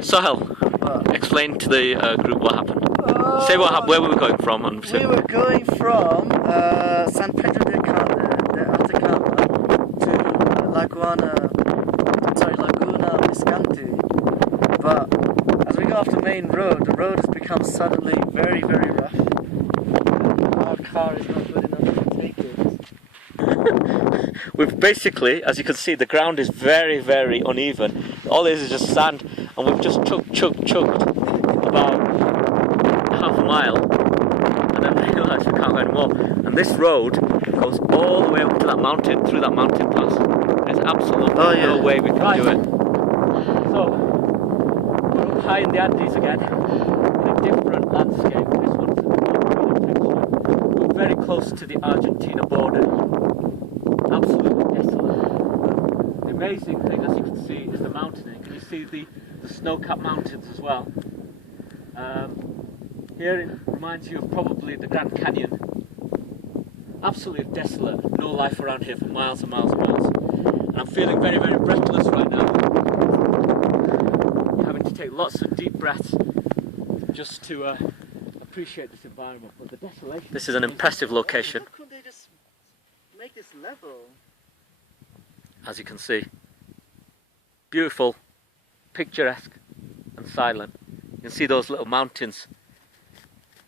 Sohel, explain to the group what happened. Say what happened, where we were going from. We were going from San Pedro de Atacama to Laguna Visconti. But as we go off the main road, the road has become suddenly very, very rough. Our car is not good enough to take it. We've basically, as you can see, the ground is very, very uneven. All this is just sand, and we've just chugged about half a mile, and then realised we can't go anymore. And this road goes all the way up to that mountain, through that mountain pass. There's absolutely no way we can do it. So, we're up high in the Andes again, in a different landscape. This one's a different texture. We're very close to the Argentina border. Absolutely desolate. The amazing thing, as you can see, is the mountaining. Can you see the snow-capped mountains as well? Here it reminds you of probably the Grand Canyon. Absolutely desolate, no life around here for miles and miles and miles. And I'm feeling very, very breathless right now. Having to take lots of deep breaths just to appreciate this environment. But the desolation. This is an impressive location. How could they just make this level? As you can see. Beautiful, picturesque and silent. You can see those little mountains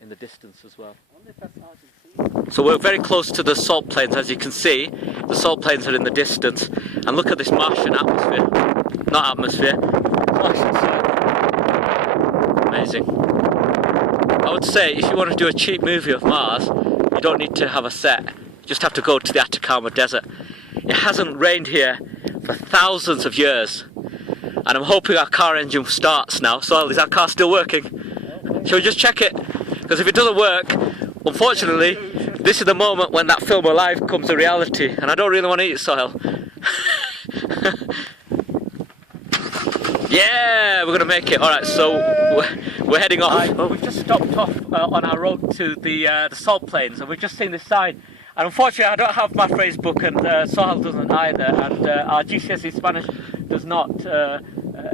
in the distance as well. I wonder if that's Argentina. So we're very close to the salt plains, as you can see. The salt plains are in the distance. And look at this Martian atmosphere. Not atmosphere, Martian soil. Amazing. I would say if you want to do a cheap movie of Mars, you don't need to have a set. You just have to go to the Atacama desert. It hasn't rained here for thousands of years. And I'm hoping our car engine starts now. So is our car still working? Shall we just check it? Because if it doesn't work, unfortunately, this is the moment when that film Alive comes a reality, and I don't really want to eat Sohel. Yeah, we're gonna make it. All right, so we're heading off. We've just stopped off on our road to the salt plains, and we've just seen this sign. And unfortunately, I don't have my phrase book, and Sohel doesn't either, and our GCSE Spanish does not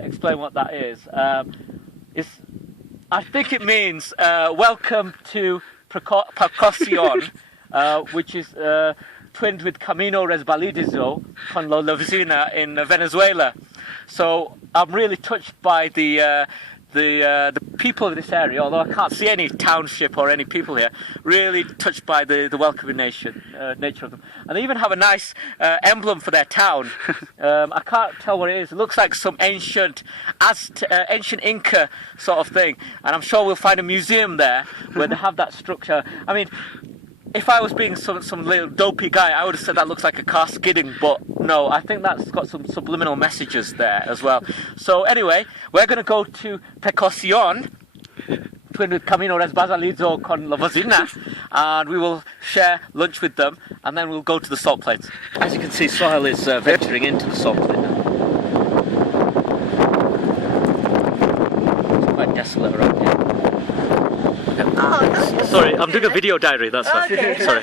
explain what that is. I think it means welcome to Precaución, which is twinned with Camino Resbaladizo con la Vecina in Venezuela. So I'm really touched by the people of this area, although I can't see any township or any people here. Really touched by the welcoming nature of them. And they even have a nice emblem for their town. I can't tell what it is. It looks like some ancient Inca sort of thing. And I'm sure we'll find a museum there where they have that structure. I mean, if I was being some little dopey guy, I would have said that looks like a car skidding, but no, I think that's got some subliminal messages there as well. So anyway, we're going to go to Precaución, twinned with Camino Resbaladizo con la Vecina, and we will share lunch with them, and then we'll go to the salt plains. As you can see, Sohel is venturing into the salt plain now. It's quite desolate around here. Sorry, I'm doing a video diary, that's why. Okay. Sorry.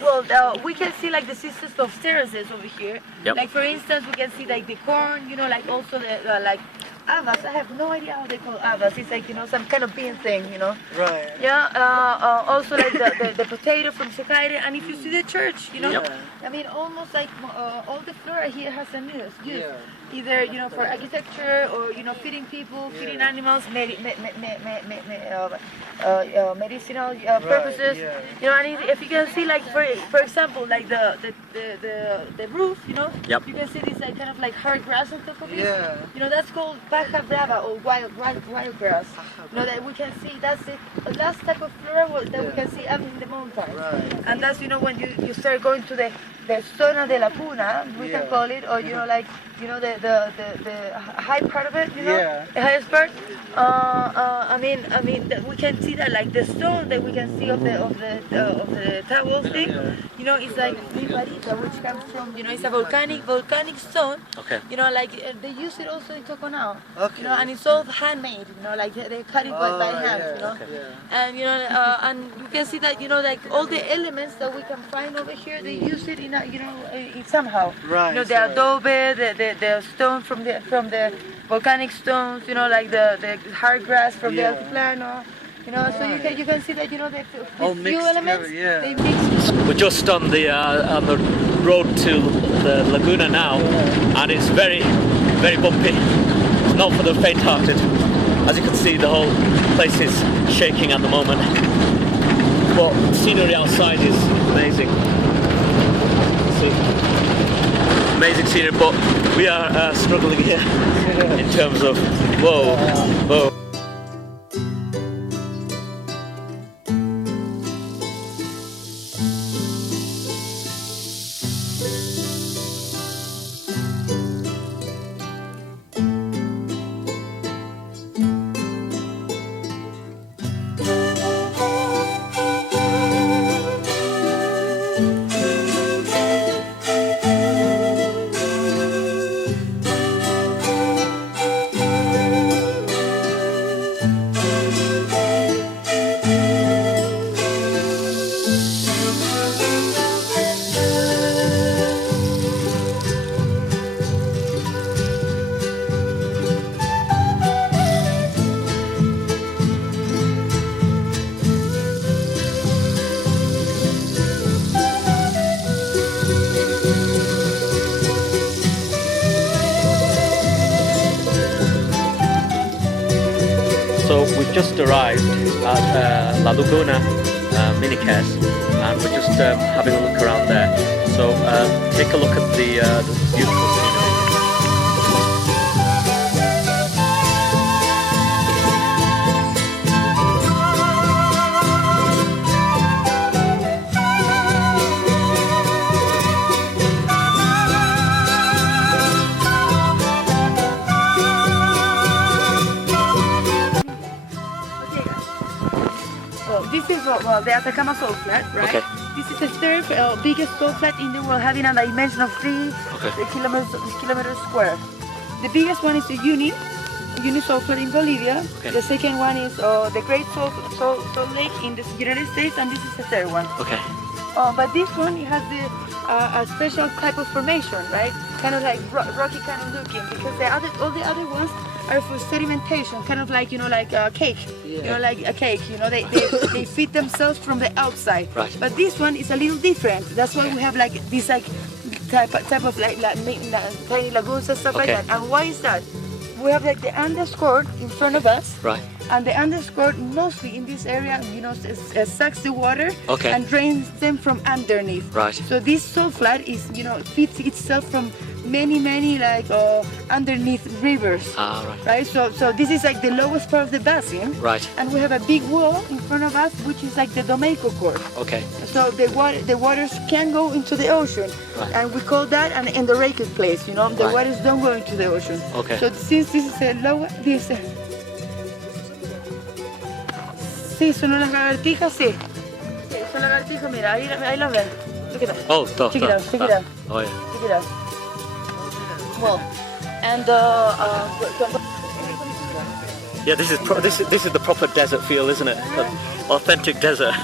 Well, we can see like the systems of terraces over here. Yep. Like for instance, we can see like the corn, you know, like also the like habas. I have no idea how they call habas. It's like, you know, some kind of bean thing, you know. Right. Yeah. Also like the potato from Secaire, and if you see the church, you know, Yep. I mean, almost like all the flora here has a use. Yeah. Either, you know, for architecture or, you know, feeding people, feeding animals, medicinal purposes. Yeah. You know, and if you can see, like for example, like the roof, you know, Yep. you can see this like kind of like hard grass on top of it. Yeah. You know, that's called Baja Brava or wild grass. You know, that we can see, that's the last type of flora that we can see up in the mountains. Right. And that's, you know, when you start going to the zona de la Puna, we can call it, or, you know, like, you know, the high part of it, you know, the highest part. I mean, we can see that, like the stone that we can see of the tower thing, you know, it's like Vivarita, which comes from, you know, it's a volcanic stone. Okay. You know, like they use it also in Toconao. Okay. You know, and it's all handmade. You know, like they cut it by hand. You know, and you know, and you can see that, you know, like all the elements that we can find over here, they use it in a, you know, somehow. Right. You know, the adobe, the stone from the volcanic stones, you know, like the hard grass from Yeah. the altiplano. You know, so you can see that, you know, the All few mixed elements, together, yeah. they mix. We're just on the road to the Laguna now, and it's very, very bumpy. It's not for the faint-hearted. As you can see, the whole place is shaking at the moment. But the scenery outside is amazing. See, amazing scenery, but we are struggling here in terms of whoa. So we've just arrived at La Laguna Minicas, and we're just having a look around there. So take a look at the beautiful scenery. This is the Atacama salt flat, right? Okay. This is the third biggest salt flat in the world, having a dimension of 3 kilometers square. The biggest one is the Uni salt flat in Bolivia. Okay. The second one is the Great Salt Lake in the United States, and this is the third one. Okay. But this one, it has a special type of formation, right? Kind of like rocky kind of looking, because all the other ones are for sedimentation, kind of like, you know, like a cake. Yeah. You know, like a cake. You know, they feed themselves from the outside. Right. But this one is a little different. That's why we have like this type of like tiny lagoons and stuff like Okay. that. And why is that? We have like the underskirt in front of us. Right. And the underskirt mostly in this area, you know, sucks the water Okay. and drains them from underneath. Right. So this salt flat is, you know, feeds itself from many like underneath rivers. Ah, right. Right. So this is like the lowest part of the basin. Right. And we have a big wall in front of us, which is like the Domeico court. Okay. So the waters can go into the ocean, Right. and we call that an endorheic place. You know, the Right. waters don't go into the ocean. Okay. So since this is the lower, sí, son unas lagartijas, sí. Sí, son lagartijas, mira, ahí las ven. Look at that. Oh, Check it out, check it out. Oh yeah. Check it out. Well, and Yeah, this is the proper desert feel, isn't it? Authentic desert.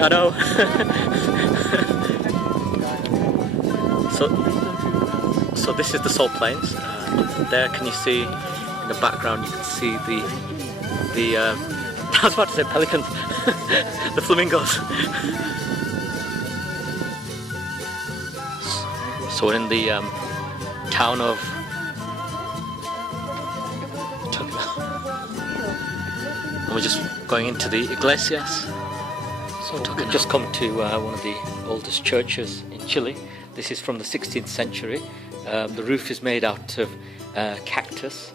I know. So this is the salt plains. There, can you see in the background? You can see the I was about to say pelicans, the flamingos. So we're in the town of and we're just going into the iglesias. So we've just come to one of the oldest churches in Chile. This is from the 16th century. The roof is made out of cactus.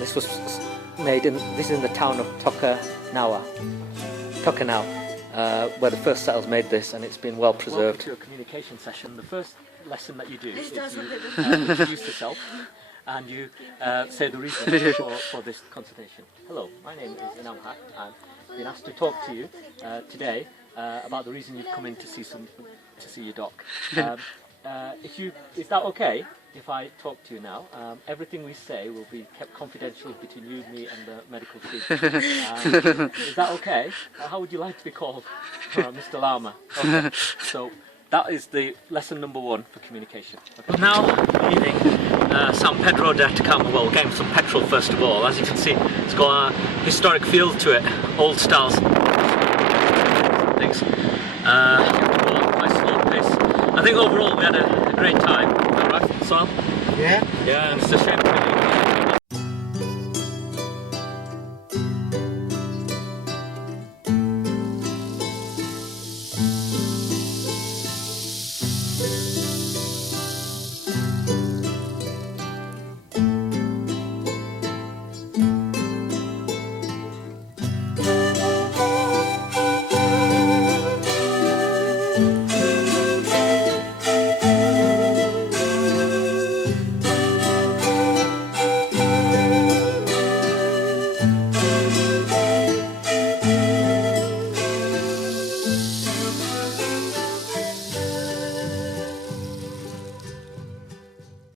This was made this is in the town of Tocanao, where the first settlers made this, and it's been well preserved. Welcome to a communication session. The first lesson that you do is you introduce yourself and you say the reason for this consultation. Hello, my name is Inam Haq. I've been asked to talk to you today about the reason you've come in to see your doc. Is that okay if I talk to you now? Everything we say will be kept confidential between you, me, and the medical team. Is that okay? How would you like to be called? Mr. Lama. Okay. So That is the lesson number 1 for communication. Okay. Now leaving San Pedro de Atacama. Well, we're getting some petrol first of all. As you can see, it's got a historic feel to it, old styles. Things. Nice slow pace. I think overall we had a great time. All right, Sol? Yeah. Yeah, and it's a shame to leave.